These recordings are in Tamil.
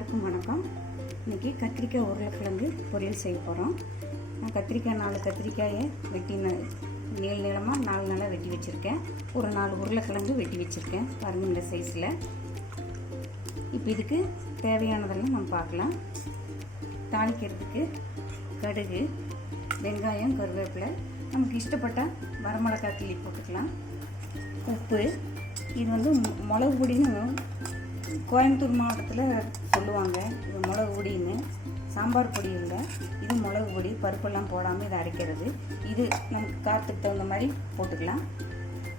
எல்லாருக்கும் வணக்கம். இன்றைக்கி கத்திரிக்காய் உருளைக்கிழங்கு பொரியல் செய்ய போகிறோம். நான் கத்திரிக்காய் 4 கத்திரிக்காயை வெட்டி நீளமாக 4 நாளாக வெட்டி வச்சுருக்கேன். ஒரு 4 உருளைக்கிழங்கு வெட்டி வச்சுருக்கேன் பாருங்கள் இந்த சைஸில். இப்போ இதுக்கு தேவையானதெல்லாம் நம்ம பார்க்கலாம். தாளிக்கிறதுக்கு கடுகு, வெங்காயம், கருவேப்பிலை, நமக்கு இஷ்டப்பட்டால் வரமிளகாய் கிள்ளி போட்டுக்கலாம். உப்பு, இது மிளகு பொடின்னு கோயம்புத்தூர் மாவட்டத்தில் சொல்லுவாங்க. இது மிளகு பொடின்னு, சாம்பார் பொடி இல்லை, இது மிளகு பொடி. பருப்பெல்லாம் போடாமல் இதை அரைக்கிறது. இது நமக்கு காரத்துக்கு தகுந்த மாதிரி போட்டுக்கலாம்.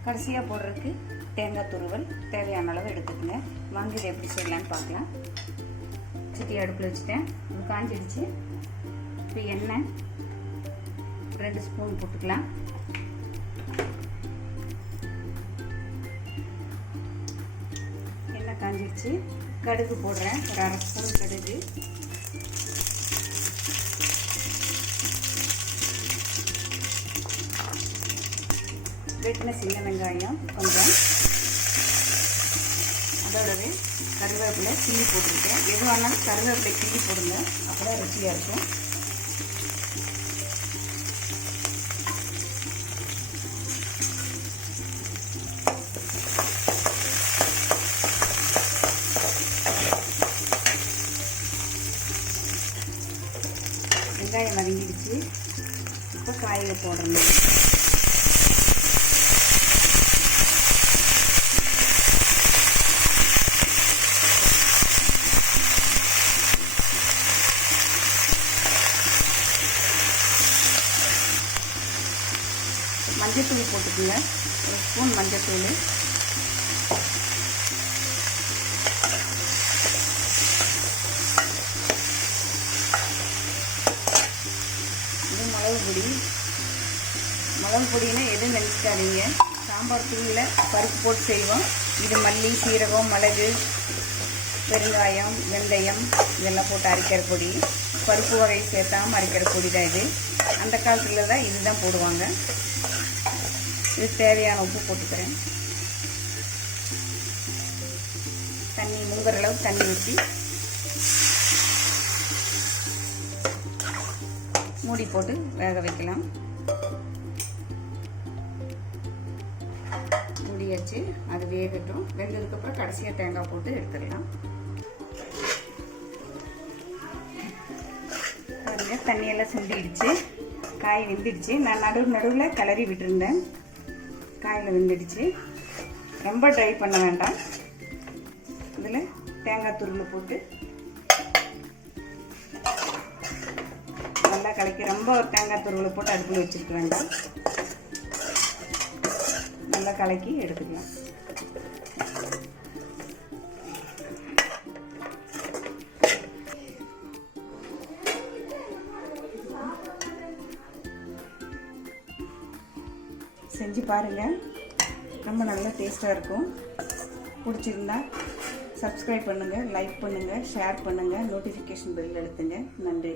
கடைசியாக போடுறதுக்கு தேங்காய் துருவல் தேவையான அளவு எடுத்துக்கோங்க. வாங்கி இதை எப்படி செய்யலான்னு பார்க்கலாம். சட்டி அடுப்பில் வச்சுட்டேன், இது காஞ்சிடுச்சு. இப்போ எண்ணெய் 2 ஸ்பூன் போட்டுக்கலாம். காஞ்சிடுச்சு. கடுகு போடுறேன், ஒரு 1/2 ஸ்பூன் கடுகு. வெட்டின சின்ன வெங்காயம் கொஞ்சம், அதோடவே கருவேப்பிலை கிள்ளி போட்டுருக்கேன். எதுவானாலும் கருவேப்பிலை கிள்ளி போடுங்க, அப்போ தான் ருசியாக இருக்கும். வெங்காயம் வதங்கிடுச்சு. இப்போ காயை போடணும். மஞ்சத்தூள் போட்டுக்குங்க, 1 ஸ்பூன் மஞ்சத்தூள். மிளகு பொடினா எதுவும் நினச்சிக்காதீங்க. சாம்பார் தூளில் பருப்பு போட்டு செய்வோம். இது மல்லி, சீரகம், மிளகு, பெருங்காயம், வெந்தயம் இதெல்லாம் போட்டு அரைக்கிற பொடி. பருப்பு வகை சேர்த்தாமல் அரைக்கிற பொடி தான் இது. அந்த காலத்தில் தான் இதுதான் போடுவாங்க. இது தேவையான உப்பு போட்டுக்கிறேன். தண்ணி முங்குற அளவுக்கு தண்ணி ஊற்றி மூடி போட்டு வேக வைக்கலாம். முடியாச்சு, அது வேகட்டும். வெந்ததுக்கப்புறம் கடைசியாக தேங்காய் போட்டு எடுத்துடலாம். பாருங்க, தண்ணியெல்லாம் சுண்டிடுச்சு, காய் வெந்துடுச்சு. நான் நடுவில் கிளறி விட்டுருந்தேன். காயில் வெந்துடுச்சு. ரொம்ப ட்ரை பண்ண வேண்டாம். இதில் தேங்காய் துருவில் போட்டு நல்லா கலக்கி, ரொம்ப தேங்காய் துருவில் போட்டு அடுப்பில் வச்சுருக்க வேண்டாம். நல்லா கலக்கி எடுத்துக்கலாம். செஞ்சு பாருங்கள், ரொம்ப நல்லா டேஸ்ட்டாக இருக்கும். பிடிச்சிருந்தா சப்ஸ்கிரைப் பண்ணுங்கள், லைக் பண்ணுங்கள், ஷேர் பண்ணுங்கள், நோட்டிஃபிகேஷன் பெல் அழுத்துங்க. நன்றி.